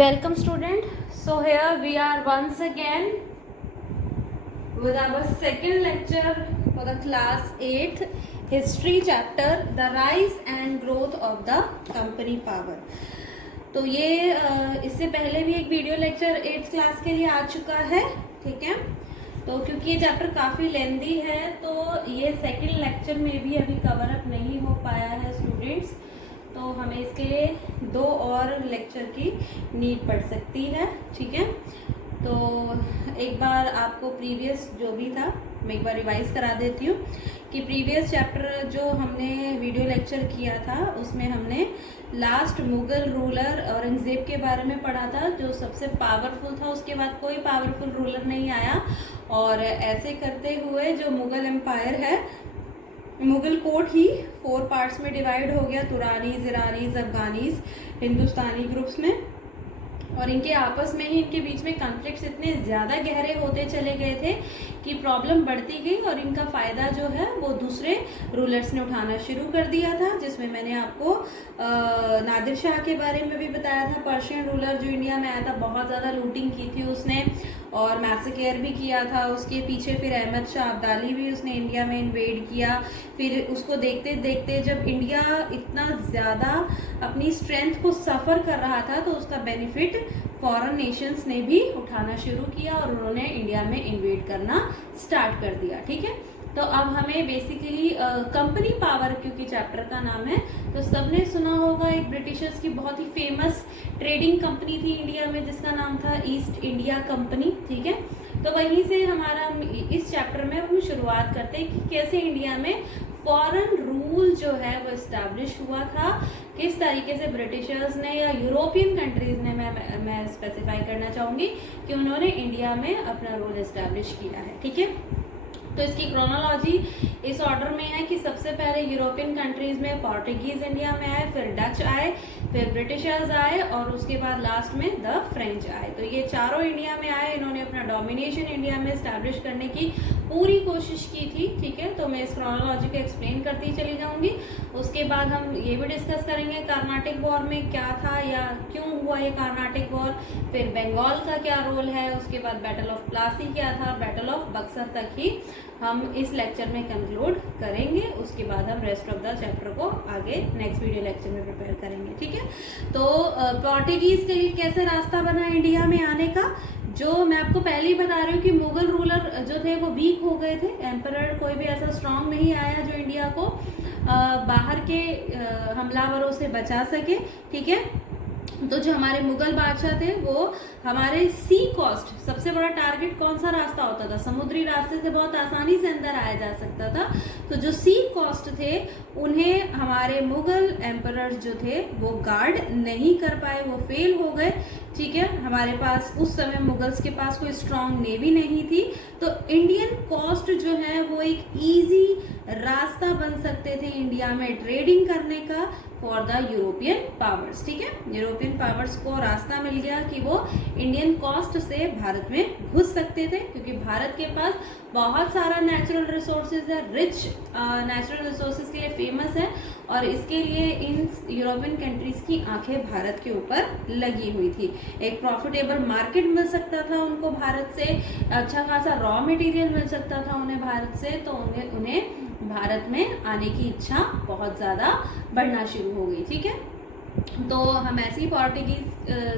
Welcome student. So here we are once again with our second lecture for the class 8th history chapter, the rise and growth of the company power. तो ये इससे पहले भी एक video lecture 8th class के लिए आ चुका है, ठीक है। तो क्योंकि ये चैप्टर काफ़ी लेंदी है तो ये सेकंड लेक्चर में भी अभी कवर अप नहीं हो पाया है स्टूडेंट्स, तो हमें इसके लिए 2 और लेक्चर की नीड पड़ सकती है, ठीक है। तो एक बार आपको प्रीवियस जो भी था मैं एक बार रिवाइज करा देती हूँ कि प्रीवियस चैप्टर जो हमने वीडियो लेक्चर किया था उसमें हमने लास्ट मुगल रूलर औरंगज़ेब के बारे में पढ़ा था, जो सबसे पावरफुल था। उसके बाद कोई पावरफुल रूलर नहीं आया और ऐसे करते हुए जो मुगल एम्पायर है, मुगल कोर्ट ही 4 पार्ट्स में डिवाइड हो गया, तुरानीज, ईरानीज, अफगानीज, हिंदुस्तानी ग्रुप्स में। और इनके आपस में ही इनके बीच में कॉन्फ्लिक्ट्स इतने ज़्यादा गहरे होते चले गए थे कि प्रॉब्लम बढ़ती गई और इनका फ़ायदा जो है वो दूसरे रूलर्स ने उठाना शुरू कर दिया था, जिसमें मैंने आपको नादिर शाह के बारे में भी बताया था। पर्शियन रूलर जो इंडिया में आया था, बहुत ज़्यादा लूटिंग की थी उसने और मैसेकेयर भी किया था। उसके पीछे फिर अहमद शाह अब्दाली भी उसने इंडिया में इन्वेड किया। फिर उसको देखते देखते जब इंडिया इतना ज़्यादा अपनी स्ट्रेंथ को सफ़र कर रहा था तो उसका बेनिफिट फॉरेन नेशंस ने भी उठाना शुरू किया और उन्होंने इंडिया में इन्वेड करना स्टार्ट कर दिया, ठीक है। तो अब हमें बेसिकली कंपनी पावर, क्योंकि चैप्टर का नाम है, तो सबने सुना होगा एक ब्रिटिशर्स की बहुत ही फेमस ट्रेडिंग कंपनी थी इंडिया में जिसका नाम था ईस्ट इंडिया कंपनी, ठीक है। तो वहीं से हमारा इस चैप्टर में हम शुरुआत करते हैं कि कैसे इंडिया में फॉरेन रूल जो है वो इस्टेब्लिश हुआ था, किस तरीके से ब्रिटिशर्स ने या यूरोपियन कंट्रीज ने, मैं स्पेसिफाई करना चाहूँगी कि उन्होंने इंडिया में अपना रूल इस्टेब्लिश किया है, ठीक है। तो इसकी क्रोनोलॉजी इस ऑर्डर में है कि सबसे पहले यूरोपियन कंट्रीज में पोर्टुगीज इंडिया में आए, फिर डच आए, फिर ब्रिटिशर्स आए और उसके बाद लास्ट में द फ्रेंच आए। तो ये चारों इंडिया में आए, इन्होंने अपना डोमिनेशन इंडिया में इस्टेब्लिश करने की पूरी कोशिश की थी, ठीक है। तो मैं इस क्रोनोलॉजी को एक्सप्लेन करती चली जाऊंगी। उसके बाद हम ये भी डिस्कस करेंगे कर्नाटिक वॉर में क्या था या क्यों हुआ ये कर्नाटिक वॉर, फिर बंगाल का क्या रोल है, उसके बाद बैटल ऑफ प्लासी क्या था, बैटल ऑफ बक्सर तक ही हम इस लेक्चर में कंक्लूड करेंगे। उसके बाद हम रेस्ट ऑफ द चैप्टर को आगे नेक्स्ट वीडियो लेक्चर में प्रिपेयर करेंगे, ठीक है। तो पोर्टुगीज के लिए कैसे रास्ता बना इंडिया में आने का, जो मैं आपको पहले ही बता रही हूँ कि मुगल रूलर जो थे वो वीक हो गए थे, एम्परर कोई भी ऐसा स्ट्रांग नहीं आया जो इंडिया को बाहर के हमलावरों से बचा सके, ठीक है। तो जो हमारे मुगल बादशाह थे वो हमारे सी कोस्ट, सबसे बड़ा टारगेट कौन सा रास्ता होता था, समुद्री रास्ते से बहुत आसानी से अंदर आया जा सकता था। तो जो सी कोस्ट थे उन्हें हमारे मुगल एम्परर जो थे वो गार्ड नहीं कर पाए, वो फेल हो गए, ठीक है। हमारे पास उस समय मुगल्स के पास कोई स्ट्रांग नेवी नहीं थी, तो इंडियन कोस्ट जो है वो एक इजी रास्ता बन सकते थे इंडिया में ट्रेडिंग करने का फॉर द यूरोपियन पावर्स, ठीक है। यूरोपियन पावर्स को रास्ता मिल गया कि वो इंडियन कोस्ट से भारत में घुस सकते थे, क्योंकि भारत के पास बहुत सारा नेचुरल रिसोर्सेज है, रिच नेचुरल रिसोर्सेज के लिए फेमस है और इसके लिए इन यूरोपियन कंट्रीज की आंखें भारत के ऊपर लगी हुई थी। एक प्रॉफिटेबल मार्केट मिल सकता था उनको भारत से, अच्छा खासा रॉ मटेरियल मिल सकता था उन्हें भारत से, तो उन्हें भारत में आने की इच्छा बहुत ज़्यादा बढ़ना शुरू हो गई, ठीक है। तो हम ऐसे ही पोर्टुगीज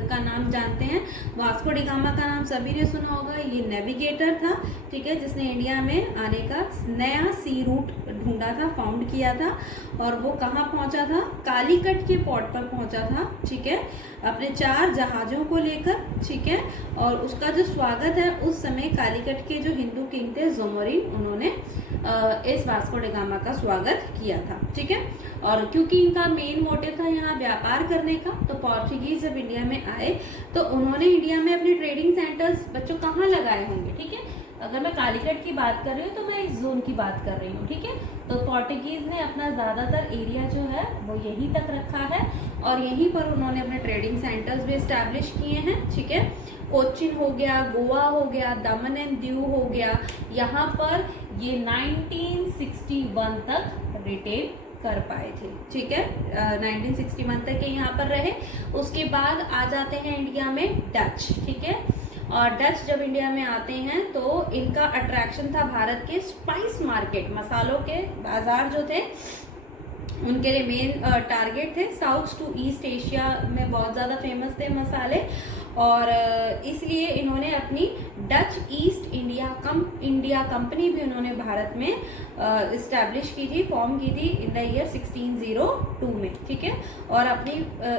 का नाम जानते हैं, वास्को डी गामा का नाम सभी ने सुना होगा। ये नेविगेटर था, ठीक है, जिसने इंडिया में आने का नया सी रूट ढूंढा था, फाउंड किया था। और वो कहाँ पहुंचा था, कालीकट के पोर्ट पर पहुंचा था, ठीक है, अपने 4 जहाज़ों को लेकर, ठीक है। और उसका जो स्वागत है उस समय कालीकट के जो हिंदू किंग थे ज़ोमोरिन, उन्होंने इस वास्को डी गामा का स्वागत किया था, ठीक है। और क्योंकि इनका मेन मोटिव था यहाँ व्यापार करने का, तो पोर्टुगीज जब इंडिया में आए तो उन्होंने इंडिया में अपने ट्रेडिंग सेंटर्स बच्चों कहाँ लगाए होंगे, ठीक है। अगर मैं कालीकट की बात कर रही हूँ तो मैं इस जोन की बात कर रही हूँ, ठीक है। तो पोर्टुगीज ने अपना ज़्यादातर एरिया जो है वो यहीं तक रखा है और यहीं पर उन्होंने अपने ट्रेडिंग सेंटर्स भी इस्टेब्लिश किए हैं, ठीक है। कोचिन हो गया, गोवा हो गया, दमन एंड दीव हो गया, यहाँ पर ये 1961 तक रिटेन कर पाए थे। ठीक है, 1961 तक ये यहाँ पर रहे। उसके बाद आ जाते हैं इंडिया में डच। ठीक है, और डच जब इंडिया में आते हैं तो इनका अट्रैक्शन था भारत के स्पाइस मार्केट, मसालों के बाजार जो थे उनके लिए मेन टारगेट थे। साउथ टू ईस्ट एशिया में बहुत ज़्यादा फेमस थे मसाले, और इसलिए इन्होंने अपनी डच ईस्ट इंडिया कंपनी भी उन्होंने भारत में इस्टेब्लिश की थी, फॉर्म की थी इन द ईयर 1602 में। ठीक है, और अपनी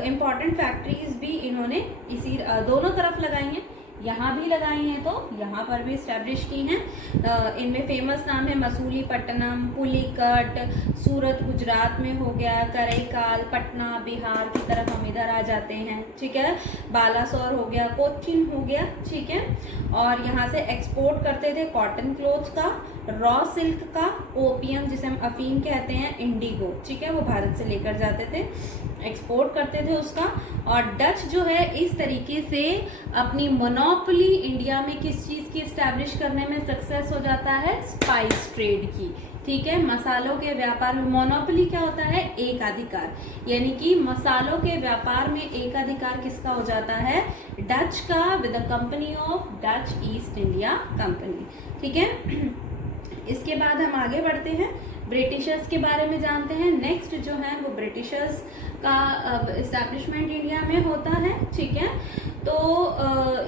इम्पॉर्टेंट फैक्ट्रीज भी इन्होंने इसी दोनों तरफ लगाई हैं, यहाँ भी लगाई हैं तो यहाँ पर भी इस्टेब्लिश की हैं। इनमें फेमस नाम है मसूलीपट्टनम, पुलिकट, सूरत गुजरात में हो गया, करईकाल पटना बिहार की तरफ हम इधर आ जाते हैं। ठीक है, बालासोर हो गया, कोच्चिन हो गया। ठीक है, और यहाँ से एक्सपोर्ट करते थे कॉटन क्लोथ का, रॉ सिल्क का, ओपियम जिसे हम अफीम कहते हैं, इंडिगो। ठीक है, वो भारत से लेकर जाते थे, एक्सपोर्ट करते थे उसका। और डच जो है इस तरीके से अपनी मोनोपोली इंडिया में किस चीज़ की इस्टेब्लिश करने में सक्सेस हो जाता है, स्पाइस ट्रेड की। ठीक है, मसालों के व्यापार में मोनोपोली क्या होता है, एकाधिकार, यानी कि मसालों के व्यापार में एकाधिकार किसका हो जाता है, डच का, with the company of Dutch east India company. ठीक है, इसके बाद हम आगे बढ़ते हैं, ब्रिटिशर्स के बारे में जानते हैं। नेक्स्ट जो है वो ब्रिटिशर्स का इस्टेब्लिशमेंट इंडिया में होता है। ठीक है, तो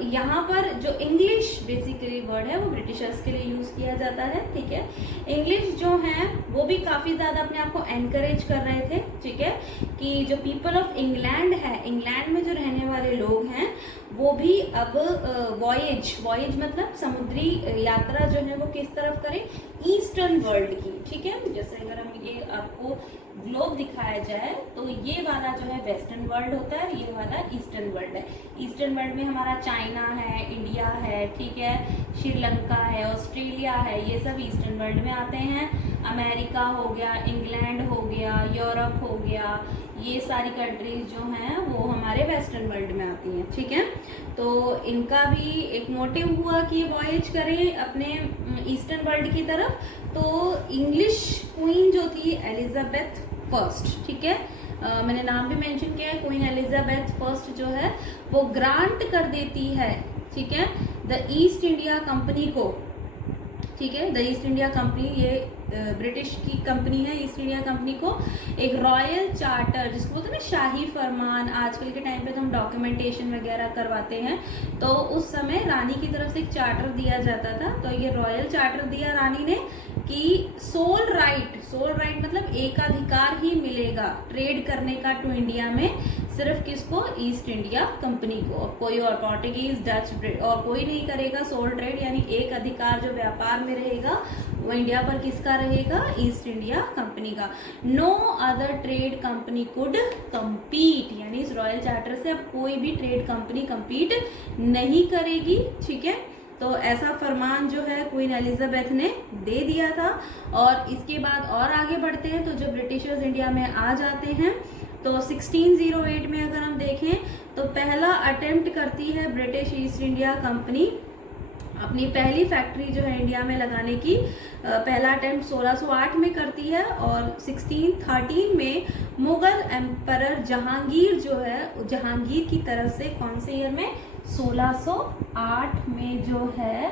यहाँ पर जो इंग्लिश बेसिकली वर्ड है वो ब्रिटिशर्स के लिए यूज़ किया जाता है। ठीक है, इंग्लिश जो है वो भी काफ़ी ज़्यादा अपने आप को एनकरेज कर रहे थे। ठीक है, कि जो पीपल ऑफ इंग्लैंड है, इंग्लैंड में जो रहने वाले लोग हैं वो भी अब वॉयेज मतलब समुद्री यात्रा जो है वो किस तरफ करें, ईस्टर्न वर्ल्ड की। ठीक है, जैसे अगर हम ये आपको ग्लोब दिखाया जाए तो ये वाला जो है वेस्टर्न वर्ल्ड होता है, ये वाला ईस्टर्न वर्ल्ड है। ईस्टर्न वर्ल्ड में हमारा चाइना है, इंडिया है, ठीक है, श्रीलंका है, ऑस्ट्रेलिया है, ये सब ईस्टर्न वर्ल्ड में आते हैं। अमेरिका हो गया, इंग्लैंड हो गया, यूरोप हो गया, ये सारी कंट्रीज जो हैं वो हमारे वेस्टर्न वर्ल्ड में आती हैं। ठीक है, तो इनका भी एक मोटिव हुआ कि वॉयेज करें अपने ईस्टर्न वर्ल्ड की तरफ। तो इंग्लिश क्वीन जो थी एलिजाबेथ फर्स्ट, ठीक है, मैंने नाम भी मेंशन किया है, क्वीन एलिजाबेथ फर्स्ट जो है वो ग्रांट कर देती है, ठीक है, द ईस्ट इंडिया कंपनी को। ठीक है, द ईस्ट इंडिया कंपनी ये ब्रिटिश की कंपनी है, ईस्ट इंडिया कंपनी को एक रॉयल चार्टर, जिसको बोलते हैं ना शाही फरमान, आजकल के टाइम पे तो हम डॉक्यूमेंटेशन वगैरह करवाते हैं, तो उस समय रानी की तरफ से एक चार्टर दिया जाता था। तो ये रॉयल चार्टर दिया रानी ने कि सोल राइट मतलब एकाधिकार ही मिलेगा ट्रेड करने का टू इंडिया में, सिर्फ किसको, ईस्ट इंडिया कंपनी को। कोई और पोर्टुगीज, डच और कोई नहीं करेगा सोल ट्रेड, यानी एक अधिकार जो व्यापार में रहेगा वो इंडिया पर किसका रहेगा, ईस्ट इंडिया कंपनी का। No other trade company could compete, यानी इस रॉयल चार्टर से अब कोई भी ट्रेड कंपनी compete नहीं करेगी। ठीक है, तो ऐसा फरमान जो है क्वीन एलिजाबेथ ने दे दिया था। और इसके बाद और आगे बढ़ते हैं, तो जब ब्रिटिशर्स इंडिया में आ जाते हैं तो 1608 में अगर हम देखें तो पहला अटेम्प्ट करती है ब्रिटिश ईस्ट इंडिया कंपनी अपनी पहली फैक्ट्री जो है इंडिया में लगाने की। पहला अटेम्प्ट 1608 में करती है, और 1613 में मुगल एम्परर जहांगीर जो है, जहांगीर की तरफ से कौन से ईयर में, 1608 में जो है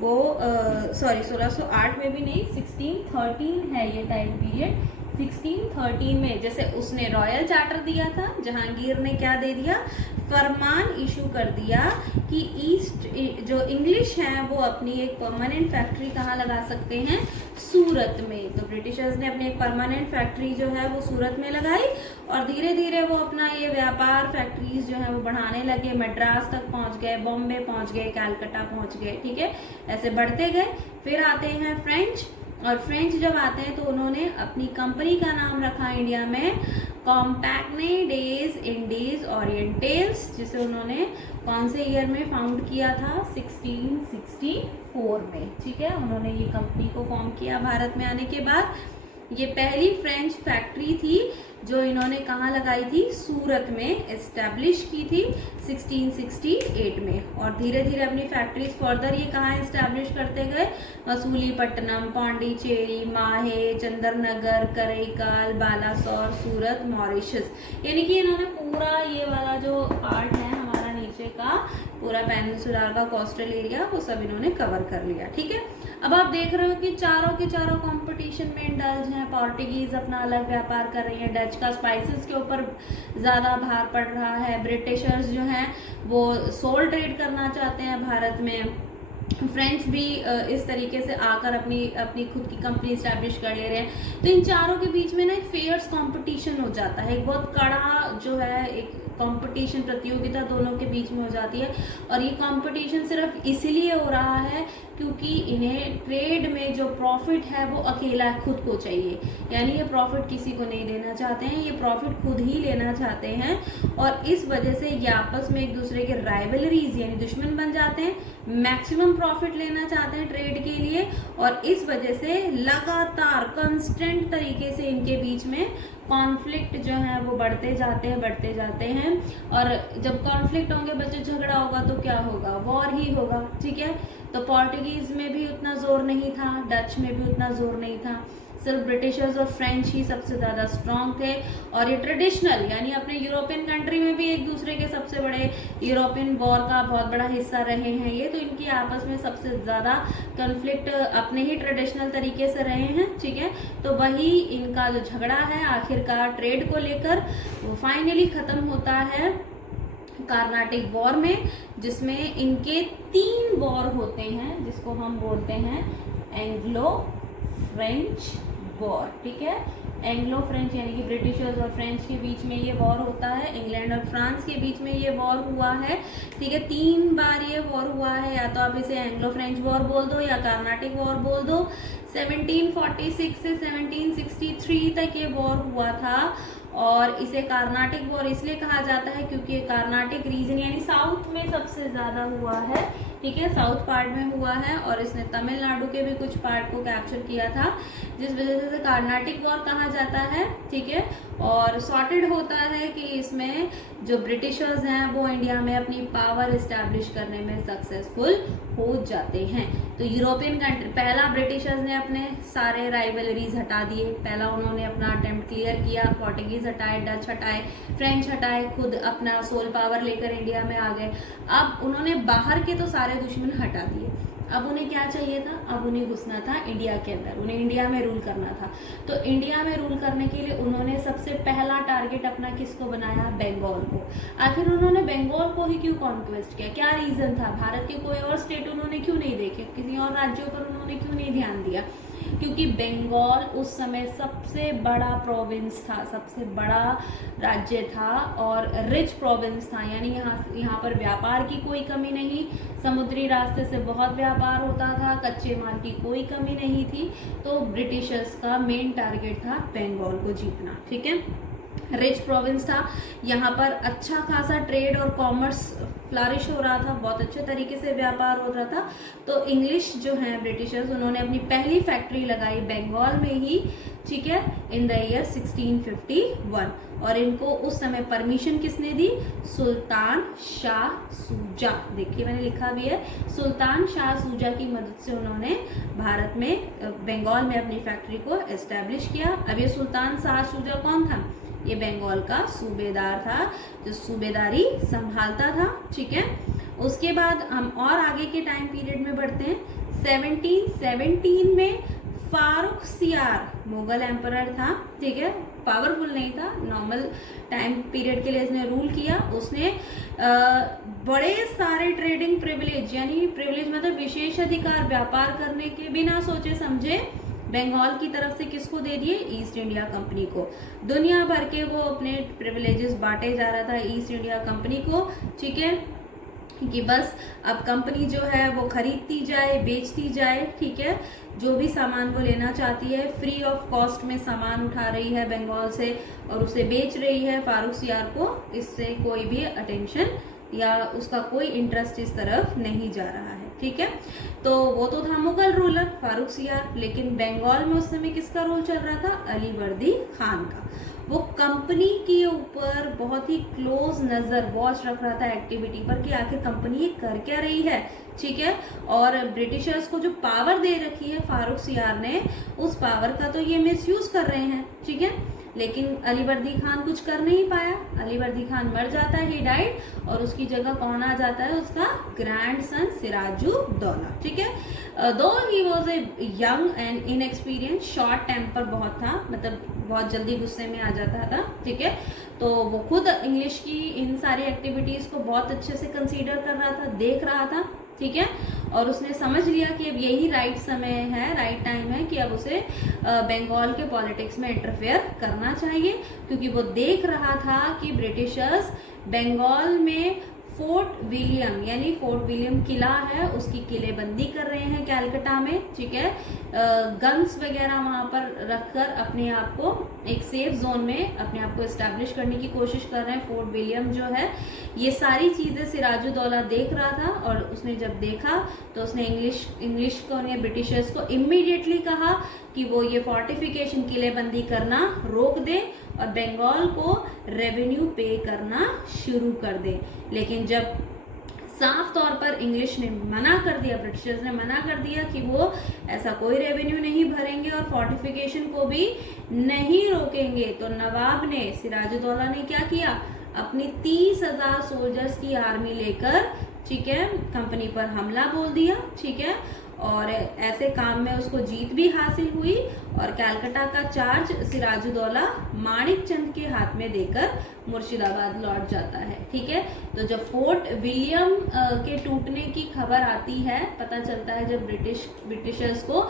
वो 1608 में भी नहीं, 1613 है ये टाइम पीरियड। 1613 में जैसे उसने रॉयल चार्टर दिया था, जहांगीर ने क्या दे दिया, फरमान इशू कर दिया कि ईस्ट जो इंग्लिश हैं वो अपनी एक परमानेंट फैक्ट्री कहाँ लगा सकते हैं, सूरत में। तो ब्रिटिशर्स ने अपनी एक परमानेंट फैक्ट्री जो है वो सूरत में लगाई, और धीरे धीरे वो अपना ये व्यापार फैक्ट्रीज जो है वो बढ़ाने लगे, मद्रास तक पहुंच गए, बॉम्बे पहुंच गए, कलकत्ता पहुंच गए। ठीक है, ऐसे बढ़ते गए। फिर आते हैं फ्रेंच, और फ्रेंच जब आते हैं तो उन्होंने अपनी कंपनी का नाम रखा इंडिया में कॉम्पैक्ने डेज इंडीज ओरिएंटल्स, जिसे उन्होंने कौन से ईयर में फाउंड किया था, 1664 में। ठीक है, उन्होंने ये कंपनी को फॉर्म किया भारत में आने के बाद। ये पहली फ्रेंच फैक्ट्री थी जो इन्होंने कहाँ लगाई थी, सूरत में एस्टेब्लिश की थी 1668 में। और धीरे धीरे अपनी फैक्ट्रीज फर्दर ये कहाँ एस्टेब्लिश करते गए, मसूलीपट्टनम, पांडिचेरी, माहे, चंद्रनगर, करईकाल, बालासोर, सूरत, मॉरिशस। यानी कि इन्होंने पूरा ये वाला जो पार्ट है हमारा नीचे का पूरा पेनिनसुलर का कोस्टल एरिया वो सब इन्होंने कवर कर लिया। ठीक है, अब आप देख रहे हो कि चारों के चारों कंपटीशन में इंडल्ज हैं। पोर्टुगीज अपना अलग व्यापार कर रही है, डच का स्पाइसेस के ऊपर ज़्यादा भार पड़ रहा है, ब्रिटिशर्स जो हैं वो सोल ट्रेड करना चाहते हैं भारत में, फ्रेंच भी इस तरीके से आकर अपनी खुद की कंपनी स्टैब्लिश कर ले रहे हैं। तो इन चारों के बीच में ना एक फेयर्स कंपटीशन हो जाता है, एक बहुत कड़ा जो है एक कंपटीशन प्रतियोगिता दोनों के बीच में हो जाती है। और ये कंपटीशन सिर्फ इसलिए हो रहा है क्योंकि इन्हें ट्रेड में जो प्रॉफिट है वो अकेला खुद को चाहिए, यानी ये प्रॉफिट किसी को नहीं देना चाहते हैं, ये प्रॉफिट खुद ही लेना चाहते हैं। और इस वजह से ये आपस में एक दूसरे के राइवलरीज यानी दुश्मन बन जाते हैं, मैक्सिमम प्रॉफिट लेना चाहते हैं ट्रेड के लिए। और इस वजह से लगातार कंस्टेंट तरीके से इनके बीच में कॉन्फ्लिक्ट जो है वो बढ़ते जाते हैं। और जब कॉन्फ्लिक्ट होंगे, बच्चे झगड़ा होगा तो क्या होगा, वॉर ही होगा। ठीक है, तो पोर्टुगीज में भी उतना जोर नहीं था, डच में भी उतना जोर नहीं था, सिर्फ ब्रिटिशर्स और फ्रेंच ही सबसे ज़्यादा स्ट्रॉन्ग थे। और ये ट्रेडिशनल यानी अपने यूरोपियन कंट्री में भी एक दूसरे के सबसे बड़े यूरोपियन वॉर का बहुत बड़ा हिस्सा रहे हैं ये, तो इनकी आपस में सबसे ज़्यादा कन्फ्लिक्ट अपने ही ट्रेडिशनल तरीके से रहे हैं। ठीक है, तो वही इनका जो झगड़ा है आखिरकार ट्रेड को लेकर वो फाइनली ख़त्म होता है कार्नाटिक वॉर में, जिसमें इनके 3 वॉर होते हैं जिसको हम बोलते हैं एंग्लो फ्रेंच वॉर। ठीक है, एंग्लो फ्रेंच यानी कि ब्रिटिशर्स और फ्रेंच के बीच में ये वॉर होता है, इंग्लैंड और फ्रांस के बीच में ये वॉर हुआ है। ठीक है, 3 बार ये वॉर हुआ है, या तो आप इसे एंग्लो फ्रेंच वॉर बोल दो या कार्नाटिक वॉर बोल दो। 1746 से 1763 तक ये वॉर हुआ था। और इसे कार्नाटिक वॉर इसलिए कहा जाता है क्योंकि कार्नाटिक रीजन यानी साउथ में सबसे ज़्यादा हुआ है। ठीक है, साउथ पार्ट में हुआ है और इसने तमिलनाडु के भी कुछ पार्ट को कैप्चर किया था, जिस वजह से कार्नाटिक वॉर कहा जाता है। ठीक है, और सॉर्टेड होता है कि इसमें जो ब्रिटिशर्स हैं वो इंडिया में अपनी पावर इस्टेब्लिश करने में सक्सेसफुल हो जाते हैं। तो यूरोपियन कंट्री पहला ब्रिटिशर्स ने अपने सारे राइवलरीज हटा दिए, पहला उन्होंने अपना अटेम्प्ट क्लियर किया, पोर्टुगीज हटाए, डच हटाए, फ्रेंच हटाए, खुद अपना सोल पावर लेकर इंडिया में आ गए। अब उन्होंने बाहर के तो सारे दुश्मन हटा दिए, अब उन्हें क्या चाहिए था, अब उन्हें घुसना था इंडिया के अंदर, उन्हें इंडिया में रूल करना था। तो इंडिया में रूल करने के लिए उन्होंने सबसे पहला टारगेट अपना किसको बनाया, बंगाल को। आखिर उन्होंने बंगाल को ही क्यों कॉन्क्वेस्ट किया, क्या रीजन था, भारत के कोई और स्टेट उन्होंने क्यों नहीं देखे, किसी और राज्यों पर उन्होंने क्यों नहीं ध्यान दिया, क्योंकि बंगाल उस समय सबसे बड़ा प्रोविंस था, सबसे बड़ा राज्य था और रिच प्रोविंस था, यानी यहाँ पर व्यापार की कोई कमी नहीं, समुद्री रास्ते से बहुत व्यापार होता था, कच्चे माल की कोई कमी नहीं थी। तो ब्रिटिशर्स का मेन टारगेट था बंगाल को जीतना। ठीक है, रिच प्रोविंस था, यहाँ पर अच्छा खासा ट्रेड और कॉमर्स फ्लरिश हो रहा था, बहुत अच्छे तरीके से व्यापार हो रहा था। तो इंग्लिश जो हैं ब्रिटिशर्स, उन्होंने अपनी पहली फैक्ट्री लगाई बंगाल में ही। ठीक है, इन द ईयर 1651। और इनको उस समय परमिशन किसने दी, सुल्तान शाह सूजा। देखिए मैंने लिखा भी है, सुल्तान शाह सूजा की मदद से उन्होंने भारत में बंगाल में अपनी फैक्ट्री को एस्टेब्लिश किया। अब ये सुल्तान शाह सूजा कौन था, ये बंगाल का सूबेदार था जो सूबेदारी संभालता था। ठीक है, उसके बाद हम और आगे के टाइम पीरियड में बढ़ते हैं। 1717 में फारूक सियार मुगल एम्परर था। ठीक है, पावरफुल नहीं था, नॉर्मल टाइम पीरियड के लिए इसने रूल किया। उसने बड़े सारे ट्रेडिंग प्रिविलेज यानी प्रिविलेज मतलब विशेष अधिकार व्यापार करने के बिना सोचे समझे बंगाल की तरफ से किसको दे दिए, ईस्ट इंडिया कंपनी को। दुनिया भर के वो अपने प्रिविलेजेस बांटे जा रहा था ईस्ट इंडिया कंपनी को। ठीक है, कि बस अब कंपनी जो है वो खरीदती जाए, बेचती जाए। ठीक है, जो भी सामान वो लेना चाहती है फ्री ऑफ कॉस्ट में सामान उठा रही है बंगाल से और उसे बेच रही है फारूक सियार को। इससे कोई भी अटेंशन या उसका कोई इंटरेस्ट इस तरफ नहीं जा रहा है। ठीक है। तो वो तो था मुगल रूलर फारूक सियार, लेकिन बंगाल में उस समय किसका रूल चल रहा था? अलीवर्दी खान का। वो कंपनी के ऊपर बहुत ही क्लोज नजर वॉच रख रहा था एक्टिविटी पर कि आखिर कंपनी ये कर क्या रही है, ठीक है। और ब्रिटिशर्स को जो पावर दे रखी है फारूक सियार ने, उस पावर का तो ये मिसयूज कर रहे हैं, ठीक है। लेकिन अलीवर्दी खान कुछ कर नहीं पाया, अलीवर्दी खान मर जाता है, ही डाइड, और उसकी जगह कौन आ जाता है? उसका ग्रैंड सन सिराजुद्दौला, ठीक है। Though he was a young and inexperience, short temper बहुत था, मतलब बहुत जल्दी गुस्से में आ जाता था, ठीक है। तो वो खुद इंग्लिश की इन सारी एक्टिविटीज को बहुत अच्छे से कंसीडर कर रहा था, देख रहा था, ठीक है। और उसने समझ लिया कि अब यही राइट समय है, राइट टाइम है कि अब उसे बंगाल के पॉलिटिक्स में इंटरफेयर करना चाहिए, क्योंकि वो देख रहा था कि ब्रिटिशर्स बंगाल में फोर्ट विलियम, यानी फोर्ट विलियम किला है, उसकी किलेबंदी कर रहे हैं कैलकाटा में, ठीक है। गन्स वगैरह वहां पर रखकर अपने आप को एक सेफ जोन में अपने आप को एस्टैब्लिश करने की कोशिश कर रहे हैं। फोर्ट विलियम जो है, ये सारी चीजें सिराजुद्दौला देख रहा था, और उसने जब देखा तो उसने इंग्लिश को, ब्रिटिशर्स को इमीडिएटली कहा कि वो ये फोर्टिफिकेशन, किलेबंदी करना रोक दे और बंगाल को रेवेन्यू पे करना शुरू कर दे। लेकिन जब साफ तौर पर इंग्लिश ने मना कर दिया, ब्रिटिशर्स ने मना कर दिया कि वो ऐसा कोई रेवेन्यू नहीं भरेंगे और फोर्टिफिकेशन को भी नहीं रोकेंगे, तो नवाब ने, सिराजुद्दौला ने क्या किया? अपनी 30,000 सोल्जर्स की आर्मी लेकर, ठीक है, कंपनी पर हमला बोल दिया, ठीक है। और ऐसे काम में उसको जीत भी हासिल हुई, और कलकत्ता का चार्ज सिराजुद्दौला माणिक चंद के हाथ में देकर मुर्शिदाबाद लौट जाता है, ठीक है। तो जब फोर्ट विलियम के टूटने की खबर आती है, पता चलता है जब ब्रिटिशर्स को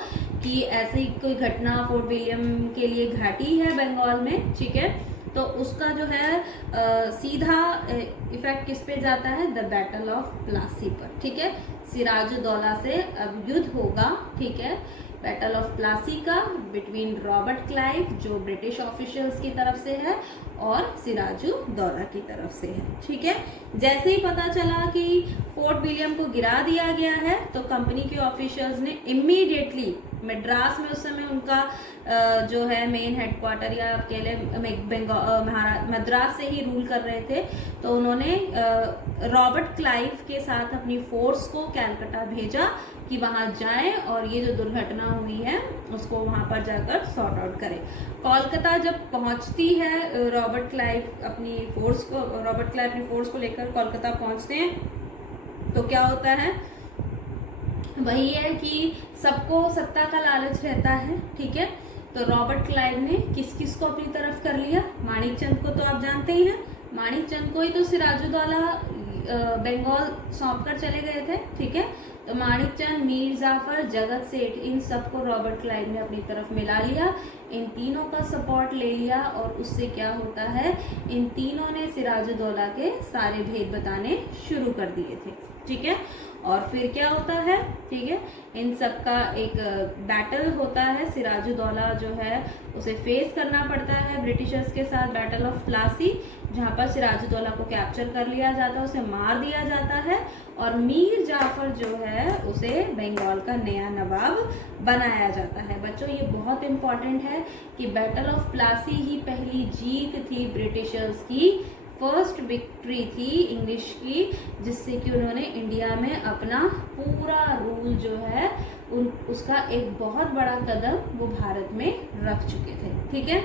कि ऐसी कोई घटना फोर्ट विलियम के लिए घटी है बंगाल में, ठीक है, तो उसका जो है सीधा इफेक्ट किस पे जाता है? द बैटल ऑफ प्लासी पर, ठीक है। सिराजुद्दौला से अब युद्ध होगा, ठीक है, बैटल ऑफ प्लासी का, बिटवीन रॉबर्ट क्लाइव, जो ब्रिटिश ऑफिशियल्स की तरफ से है, और सिराजुद्दौला की तरफ से है, ठीक है। जैसे ही पता चला कि फोर्ट विलियम को गिरा दिया गया है, तो कंपनी के ऑफिशियल्स ने इमीडिएटली मद्रास में, उस समय उनका जो है मेन हेडक्वार्टर या अकेले मद्रास से ही रूल कर रहे थे, तो उन्होंने रॉबर्ट क्लाइव के साथ अपनी फोर्स को कलकत्ता भेजा कि वहां जाएं और ये जो दुर्घटना हुई है उसको वहां पर जाकर सॉर्ट आउट करें। कोलकाता जब पहुंचती है रॉबर्ट क्लाइव अपनी फोर्स को लेकर कोलकाता पहुंचते हैं, तो क्या होता है? वही है कि सबको सत्ता का लालच रहता है, ठीक है। तो रॉबर्ट क्लाइव ने किस किस को अपनी तरफ कर लिया? माणिक चंद को तो आप जानते ही हैं, माणिक चंद को ही तो सिराजुद्दौला बंगाल सौंप कर चले गए थे, ठीक है। तो माणिक चंद, मीर जाफर, जगत सेठ, इन सबको रॉबर्ट क्लाइव ने अपनी तरफ मिला लिया, इन तीनों का सपोर्ट ले लिया, और उससे क्या होता है? इन तीनों ने सिराजुद्दौला के सारे भेद बताने शुरू कर दिए थे, ठीक है। और फिर क्या होता है, ठीक है, इन सब का एक बैटल होता है, सिराजुद्दौला जो है उसे फेस करना पड़ता है ब्रिटिशर्स के साथ, बैटल ऑफ प्लासी, जहां पर सिराजुद्दौला को कैप्चर कर लिया जाता है, उसे मार दिया जाता है, और मीर जाफर जो है उसे बंगाल का नया नवाब बनाया जाता है। बच्चों, ये बहुत इंपॉर्टेंट है कि बैटल ऑफ प्लासी ही पहली जीत थी ब्रिटिशर्स की, फर्स्ट विक्ट्री थी इंग्लिश की, जिससे कि उन्होंने इंडिया में अपना पूरा रूल जो है उसका एक बहुत बड़ा कदम वो भारत में रख चुके थे, ठीक है।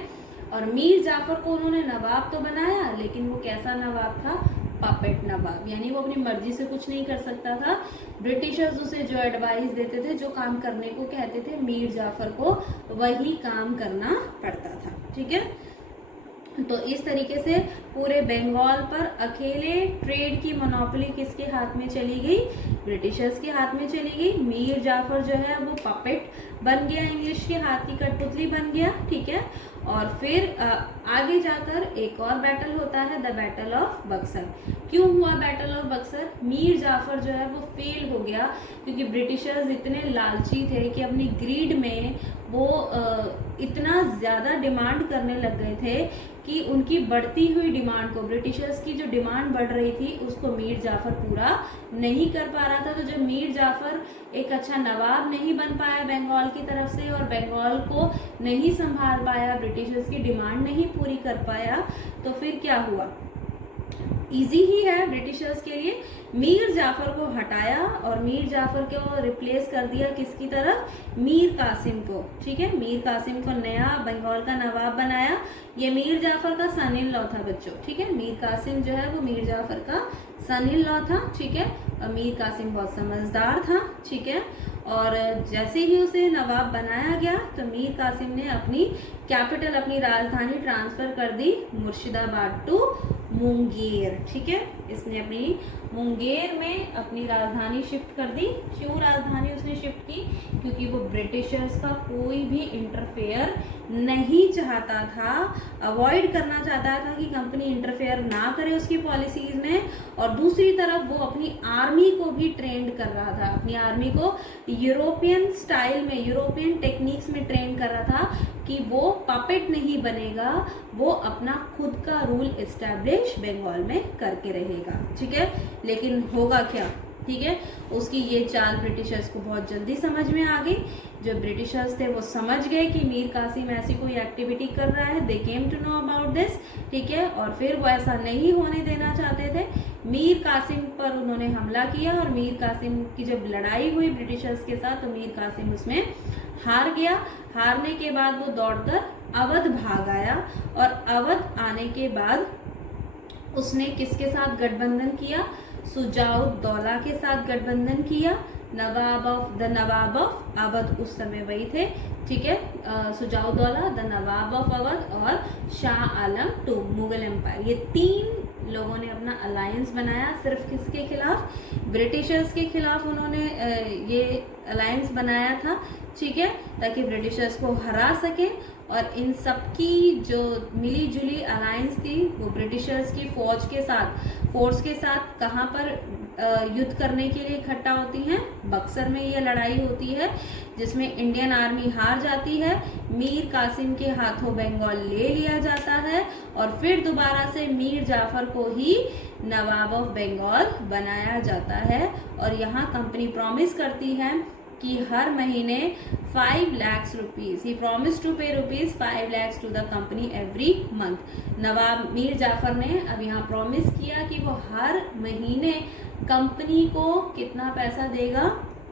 और मीर जाफर को उन्होंने नवाब तो बनाया, लेकिन वो कैसा नवाब था? पपेट नवाब, यानी वो अपनी मर्जी से कुछ नहीं कर सकता था। ब्रिटिशर्स उसे जो एडवाइस देते थे, जो काम करने को कहते थे, मीर जाफर को वही काम करना पड़ता था, ठीक है। तो इस तरीके से पूरे बंगाल पर अकेले ट्रेड की मोनोपोली किसके हाथ में चली गई? ब्रिटिशर्स के हाथ में चली गई। मीर जाफर जो है वो पपेट बन गया, इंग्लिश के हाथ की कठपुतली बन गया, ठीक है। और फिर आगे जाकर एक और बैटल होता है, द बैटल ऑफ बक्सर। क्यों हुआ बैटल ऑफ बक्सर? मीर जाफर जो है वो फेल हो गया, क्योंकि ब्रिटिशर्स इतने लालची थे कि अपनी ग्रीड में वो इतना ज़्यादा डिमांड करने लग गए थे कि उनकी बढ़ती हुई डिमांड को, ब्रिटिशर्स की जो डिमांड बढ़ रही थी उसको मीर जाफर पूरा नहीं कर पा रहा रहा था। तो जब मीर जाफर एक अच्छा नवाब नहीं बन पाया बंगाल की तरफ से और बंगाल को नहीं संभाल पाया, ब्रिटिशर्स की डिमांड नहीं पूरी कर पाया, तो फिर क्या हुआ, इजी ही है ब्रिटिशर्स के लिए, मीर जाफर को हटाया और मीर जाफर को रिप्लेस कर दिया किसकी तरफ, मीर कासिम को। ठीक है, मीर कासिम को नया बंगाल का नवाब बनाया। ये मीर जाफर का सन इन लॉ था बच्चों। ठीक है, मीर कासिम जो है वो मीर जाफर का सन इन लॉ था। ठीक है, और मीर कासिम बहुत समझदार था। ठीक है, और जैसे ही उसे नवाब बनाया गया तो मीर कासिम ने अपनी कैपिटल, अपनी राजधानी ट्रांसफर कर दी मुर्शिदाबाद टू मुंगेर। ठीक है, इसने अपनी मुंगेर में अपनी राजधानी शिफ्ट कर दी। क्यों राजधानी उसने शिफ्ट की, क्योंकि वो ब्रिटिशर्स का कोई भी इंटरफेयर नहीं चाहता था, अवॉइड करना चाहता था कि कंपनी इंटरफेयर ना करे उसकी पॉलिसीज में। और दूसरी तरफ वो अपनी आर्मी को भी ट्रेंड कर रहा था, अपनी आर्मी को यूरोपियन स्टाइल में, यूरोपियन टेक्निक्स में ट्रेन कर रहा था कि वो पपेट नहीं बनेगा, वो अपना खुद का रूल एस्टैब्लिश बंगाल में करके रहेगा। ठीक है, लेकिन होगा क्या, ठीक है, उसकी ये चाल ब्रिटिशर्स को बहुत जल्दी समझ में आ गई। जो ब्रिटिशर्स थे वो समझ गए कि मीर कासिम ऐसी कोई एक्टिविटी कर रहा है, they came to know about this. ठीक है, और फिर वो ऐसा नहीं होने देना चाहते थे। मीर कासिम पर उन्होंने हमला किया और मीर कासिम की जब लड़ाई हुई ब्रिटिशर्स के साथ तो मीर कासिम उसमें हार गया। हारने के बाद वो दौड़कर अवध भाग आया और अवध आने के बाद उसने किसके साथ गठबंधन किया, सुजाउद्दौला के साथ गठबंधन किया। नवाब ऑफ अवध उस समय वही थे। ठीक है, Shuja-ud-Daula, the Nawab of Awadh और शाह आलम टू मुगल एम्पायर, ये तीन लोगों ने अपना अलायंस बनाया। सिर्फ किसके खिलाफ, ब्रिटिशर्स के खिलाफ उन्होंने ये अलायंस बनाया था। ठीक है, ताकि ब्रिटिशर्स को हरा सके। और इन सबकी जो मिली जुली अलायंस थी वो ब्रिटिशर्स की फोर्स के साथ कहाँ पर युद्ध करने के लिए इकट्ठा होती हैं, बक्सर में ये लड़ाई होती है जिसमें इंडियन आर्मी हार जाती है। मीर कासिम के हाथों बंगाल ले लिया जाता है और फिर दोबारा से मीर जाफर को ही नवाब ऑफ बंगाल बनाया जाता है। और यहाँ कंपनी प्रॉमिस करती है कि हर महीने 5 lakh rupees, he promise to pay rupees 5 lakh to the company every month. Nawab Mir Jafar ने अब यहाँ प्रॉमिस किया कि वो हर महीने कंपनी को कितना पैसा देगा,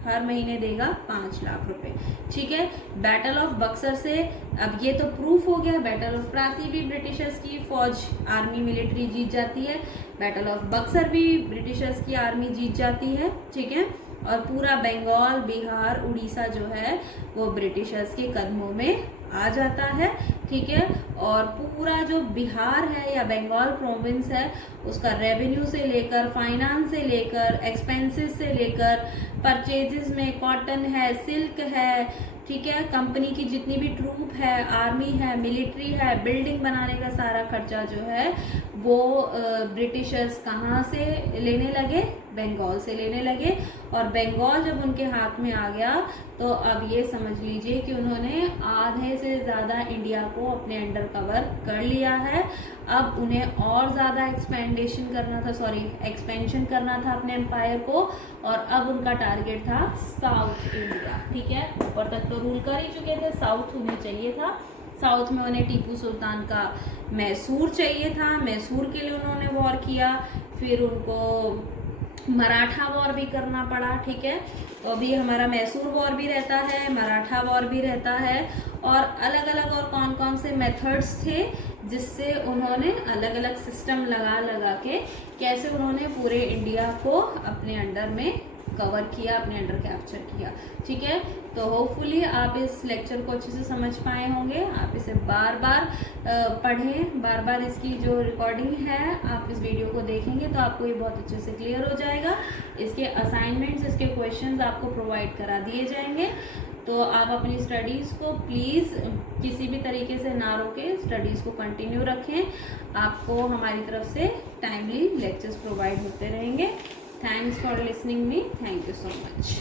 हर महीने देगा 5 लाख रुपए। ठीक है, बैटल ऑफ बक्सर से अब ये तो प्रूफ हो गया। बैटल ऑफ प्लासी भी ब्रिटिशर्स की फौज, आर्मी, मिलिट्री जीत जाती है। बैटल ऑफ बक्सर भी ब्रिटिशर्स की आर्मी जीत जाती है। ठीक है, और पूरा बंगाल, बिहार, उड़ीसा जो है वो ब्रिटिशर्स के कदमों में आ जाता है। ठीक है, और पूरा जो बिहार है या बंगाल प्रोविंस है उसका रेवेन्यू से लेकर, फाइनेंस से लेकर, एक्सपेंसेस से लेकर, परचेजेस में कॉटन है, सिल्क है, ठीक है, कंपनी की जितनी भी ट्रूप है, आर्मी है, मिलिट्री है, बिल्डिंग बनाने का सारा खर्चा जो है वो ब्रिटिशर्स कहाँ से लेने लगे, बंगाल से लेने लगे। और बंगाल जब उनके हाथ में आ गया तो अब ये समझ लीजिए कि उन्होंने आधे से ज़्यादा इंडिया को अपने अंडर कवर कर लिया है। अब उन्हें और ज़्यादा एक्सपेंशन करना था अपने एम्पायर को, और अब उनका टारगेट था साउथ इंडिया। ठीक है, ऊपर तक तो रूल कर ही चुके थे, साउथ उन्हें चाहिए था। साउथ में उन्हें टीपू सुल्तान का मैसूर चाहिए था, मैसूर के लिए उन्होंने वॉर किया। फिर उनको मराठा वॉर भी करना पड़ा। ठीक है, तो अभी हमारा मैसूर वॉर भी रहता है, मराठा वॉर भी रहता है, और अलग अलग और कौन कौन से मेथड्स थे जिससे उन्होंने अलग अलग सिस्टम लगा के कैसे उन्होंने पूरे इंडिया को अपने अंडर में कवर किया, अपने अंडर कैप्चर किया। ठीक है, तो होपफुली आप इस लेक्चर को अच्छे से समझ पाए होंगे। आप इसे बार बार पढ़ें, बार बार इसकी जो रिकॉर्डिंग है आप इस वीडियो को देखेंगे तो आपको ये बहुत अच्छे से क्लियर हो जाएगा। इसके असाइनमेंट्स, इसके क्वेश्चंस आपको प्रोवाइड करा दिए जाएंगे। तो आप अपनी स्टडीज़ को प्लीज़ किसी भी तरीके से ना रोकें, स्टडीज़ को कंटिन्यू रखें। आपको हमारी तरफ से टाइमली लेक्चर्स प्रोवाइड होते रहेंगे। Thanks for listening me. Thank you so much.